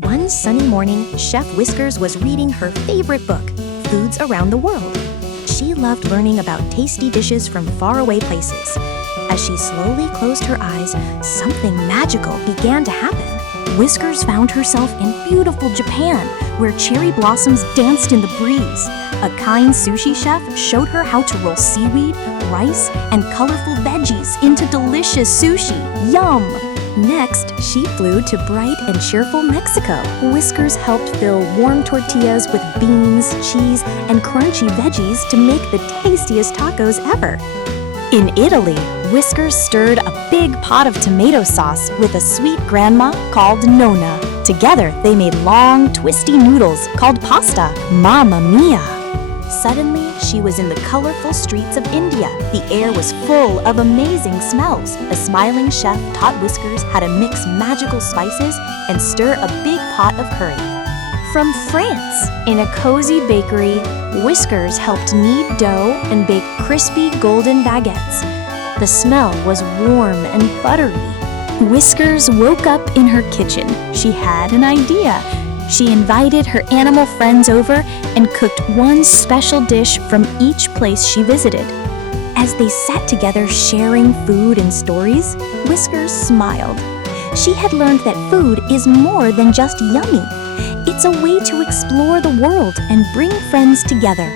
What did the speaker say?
One sunny morning, Chef Whiskers was reading her favorite book, Foods Around the World. She loved learning about tasty dishes from faraway places. As she slowly closed her eyes, something magical began to happen. Whiskers found herself in beautiful Japan, where cherry blossoms danced in the breeze. A kind sushi chef showed her how to roll seaweed, rice, and colorful veggies into delicious sushi. Yum! Next, she flew to bright and cheerful Mexico. Whiskers helped fill warm tortillas with beans, cheese, and crunchy veggies to make the tastiest tacos ever. In Italy, Whiskers stirred a big pot of tomato sauce with a sweet grandma called Nonna. Together, they made long, twisty noodles called pasta. Mamma mia! Suddenly, she was in the colorful streets of India. The air was full of amazing smells. The smiling chef taught Whiskers how to mix magical spices and stir a big pot of curry. From France, in a cozy bakery, Whiskers helped knead dough and bake crispy golden baguettes. The smell was warm and buttery. Whiskers woke up in her kitchen. She had an idea. She invited her animal friends over and cooked one special dish from each place she visited. As they sat together sharing food and stories, Whiskers smiled. She had learned that food is more than just yummy. It's a way to explore the world and bring friends together.